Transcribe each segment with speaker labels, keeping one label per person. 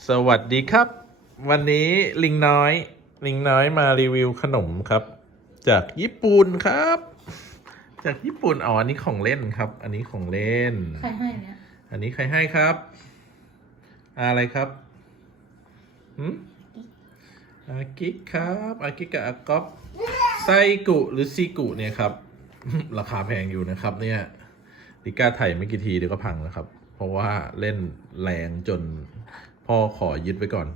Speaker 1: สวัสดีครับ วันนี้ลิงน้อยมารีวิวขนมครับ จากญี่ปุ่นครับ จากญี่ปุ่นอ๋ออันนี้ของเล่นครับ อันนี้ของเล่น
Speaker 2: ใครให้เนี่ย
Speaker 1: อันนี้ใครให้ครับอะไรครับอากิครับอากิกับอากอบไซกุหรือซีกุเนี่ยครับ ราคาแพงอยู่นะครับเนี่ยลิก้าไถ่ไม่กี่ทีเดี๋ยวก็พังแล้วครับ เพราะว่าเล่นแรงจนพ่อขอยึดไว้ก่อน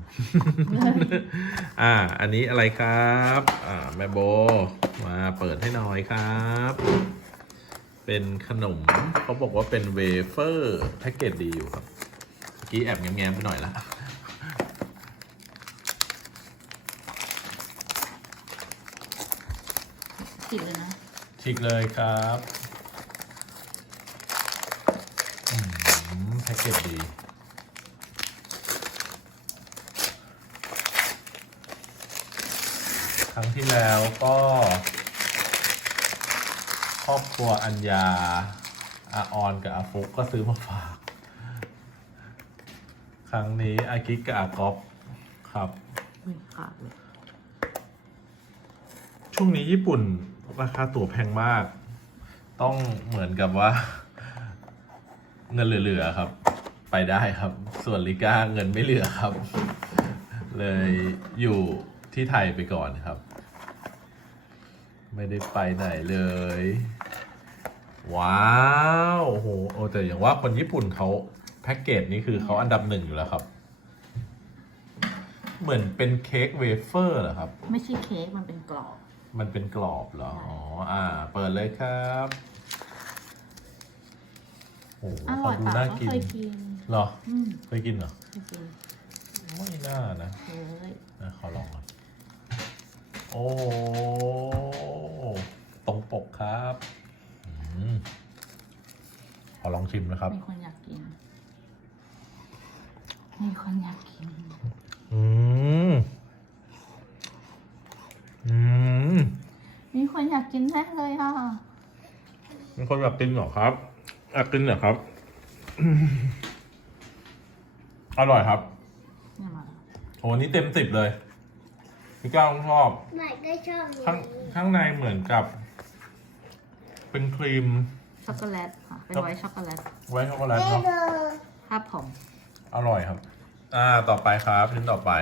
Speaker 1: อันนี้อะไรครับแม่โบมาเปิดให้หน่อยครับ เป็นขนมเขาบอกว่าเป็นเวเฟอร์แพ็กเกจดีอยู่ครับเมื่อกี้แอบแง้มๆไปหน่อยละ
Speaker 2: ผิดเลยนะ
Speaker 1: ฉีกเลยครับแพ็กเกจดีครั้งที่แล้วก็ครอบครัวอัญญาอาออนกับอาฟุกก็ซื้อมาฝาก ครั้งนี้อากิกับอากอบครับ
Speaker 2: ขาดเลย
Speaker 1: ช่วงนี้ญี่ปุ่นราคาตั๋วแพงมาก ต้องเหมือนกับว่า เงินเหลือๆครับ ไปได้ครับ ส่วนลิก้าเงินไม่เหลือครับ เลยอยู่ที่ไทยไปก่อนครับ ไม่ได้ไปไหนเลย ว้าวโอ้โหแต่อย่างว่าคนญี่ปุ่นเขาแพ็กเกจนี้คือเขาอันดับหนึ่งอยู่แล้วครับ เหมือนเป็นเค้กเวเฟอร์เหรอครับ
Speaker 2: ไม่ใช่เค้กมันเป็นกรอบ
Speaker 1: มันเป็นกรอบเหรอ อ๋อ เปิดเลยครับโอ้โห
Speaker 2: อร่อย
Speaker 1: ดู
Speaker 2: ปะ
Speaker 1: น่า
Speaker 2: ก็
Speaker 1: กิน
Speaker 2: เคยกิน
Speaker 1: เหรอ
Speaker 2: อืม
Speaker 1: เคยกินเหรอ
Speaker 2: เคยกิน
Speaker 1: ไม่น่านะ
Speaker 2: เคย
Speaker 1: ขอลองก่อนโอ้ตรงปกครับขอลองชิมนะครับ
Speaker 2: มีคนอยากกิน มีคนอยากกิน
Speaker 1: อืม
Speaker 2: มีคนอยากกินแน่เลยอ่ะ
Speaker 1: มีคนอยากกินเหรอครับอยากกินเหรอครับ อร่อยครับ
Speaker 2: เนี่ยมา
Speaker 1: โหนี่เต็ม10เลยพี่ก้าวชอบ
Speaker 3: ใหม่ก็ชอบ
Speaker 1: ข้างในเหมือนกับ เป็นครีม
Speaker 2: ช็อกโกแลตค่ะ เป็นไวท์ช็อกโกแลต
Speaker 1: ไว้ช็อกโกแลต
Speaker 3: แม่
Speaker 1: เนาะ
Speaker 3: เบอร์
Speaker 2: ภาพผ่อง
Speaker 1: อร่อยครับ ต่อไปครับชิ้นต่อไป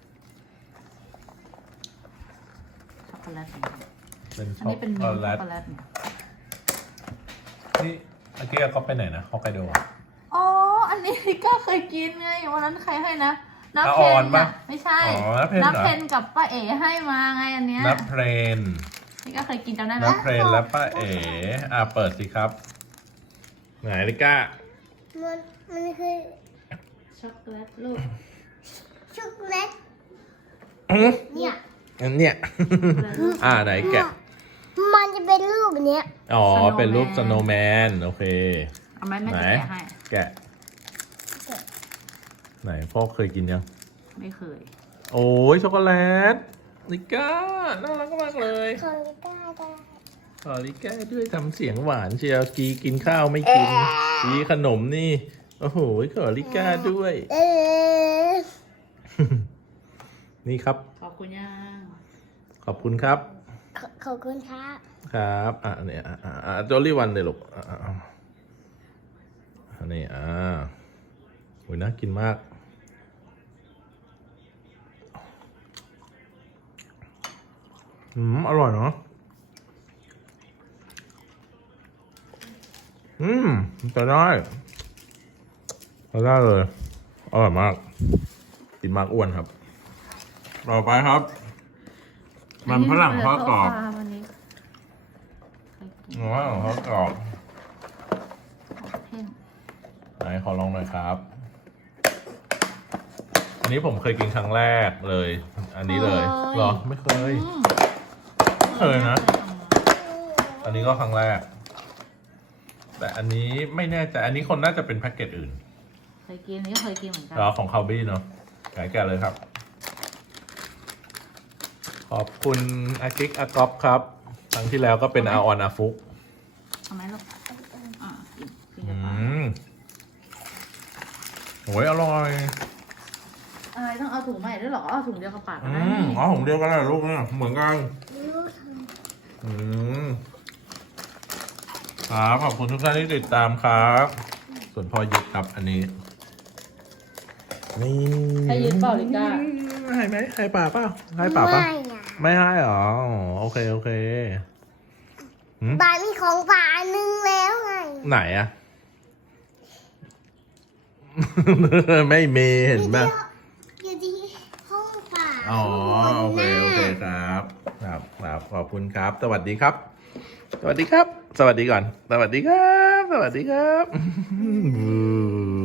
Speaker 2: ช็อกโกแลตเหมือนกัน
Speaker 1: เป็น
Speaker 2: อัน
Speaker 1: ช็อก
Speaker 2: นี้เป็น
Speaker 1: โก
Speaker 2: มิลค์
Speaker 1: แล
Speaker 2: ช็อก
Speaker 1: ต
Speaker 2: โกแลตเนี่ย
Speaker 1: นี่เมื่อกี้ก็ไปไหนนะฮอกไกโดอะ
Speaker 2: อ๋อ อันนี้ก็เคยกินไง วันนั้นใครให้นะน้า
Speaker 1: อา
Speaker 2: เพ
Speaker 1: ออน
Speaker 2: น
Speaker 1: ปะ
Speaker 2: อะไม่ใช่
Speaker 1: อ๋อน้าเพนเหรอ
Speaker 2: น้าเพนกับป้าเอ๋ให้มาไงอันเนี้ย
Speaker 1: นับเพลน
Speaker 2: นี่ก็เคยกินจำได้ไหม
Speaker 1: นับเพลนและป้าเอ๋เปิดสิครับ ไหนลิก้า
Speaker 3: มันคือ
Speaker 2: ช็อกโกแลตลูก
Speaker 3: ช็อกโกแลตเนี่ย
Speaker 1: อันเนี้ย ไหนแกะ
Speaker 3: มันจะเป็นรูปแบบเนี้ย
Speaker 1: อ๋อ เป็นรูปสโนว์แมน โอเค
Speaker 2: เอาไหมแม่
Speaker 1: ไหน
Speaker 2: จะแกะให้
Speaker 1: แกะ ไหนพ่อเคยกินยัง
Speaker 2: ไม่เคย
Speaker 1: โอ้ยช็อกโกแลตลิก้า น่ารักมากเลย
Speaker 3: ของลิก้าได้
Speaker 1: ขอลิก้าด้วยทำเสียงหวานเชียวกีกินข้าวไม่กินกีขนมนี่ โอ้โหขอลิก้าด้วย นี่ครับ
Speaker 2: ขอบคุณย่าง
Speaker 1: ขอบคุณครับ
Speaker 3: ขอบคุณครับ
Speaker 1: ครับเนี่ยจอรี่วันเลยลูกอันนี้โอ้ยน่ากินมากอร่อยเนาะจะได้เลยอร่อยมากกินมากอ้วนครับต่อไปครับ มันฝรั่งทอดกรอบ
Speaker 2: วันนี้เคยกิน
Speaker 1: อ๋อทอดกรอบ
Speaker 2: เพ่ง
Speaker 1: ไหนขอลองหน่อยครับ อันนี้ผมเคยกินครั้งแรกเลย อันนี้เลยเหรอไม่เคย เคยนะ อันนี้ก็ครั้งแรก แต่อันนี้ไม่แน่ใจอันนี้คนน่าจะเป็นแพ็กเกจอื่น
Speaker 2: เคยกินอันนี้ก็เคยกินเหมือนกัน
Speaker 1: เหรอของคาบี้เนาะแกะเลยครับ ขอบคุณอากิกอากอบครับครั้งที่แล้วก็เป็นอาออนอาฟุก
Speaker 2: เอาไหมลูกกิน
Speaker 1: อื
Speaker 2: กับปลา
Speaker 1: โอ้ยอร่อย
Speaker 2: อะไรต้องเอาถุงใหม่ด้วยเหรอเอาถุงเดียวกับปากก็
Speaker 1: อื
Speaker 2: ได้
Speaker 1: มอ๋อผมเดียวกันเลยลูกเนี่ยเหมือนกัน
Speaker 3: ลูกท
Speaker 1: อืมครับขอบคุณทุกท่านที่ติดตามครับ ส่วนพ่อยึดครับอันนี้นี่
Speaker 2: ให้ยืนเปล่าลิก้า
Speaker 1: ให้ไหมให้ป่าเปล่าให้
Speaker 3: ำ
Speaker 1: ป่าเปล่า
Speaker 3: ไม่อะ
Speaker 1: ไม่ให้หรออ๋อโอเคโอเคหืม
Speaker 3: บามีของป่าอันนึงแล้วไง
Speaker 1: ไหนอะ ไม่มีเห็นไหม
Speaker 3: อยู่ที่ห้องป่า
Speaker 1: อ๋อโอเคโอเคครับครับครับขอบคุณครับ สวัสดีครับ สวัสดีครับ สวัสดีก่อน สวัสดีครับ สวัสดีครับ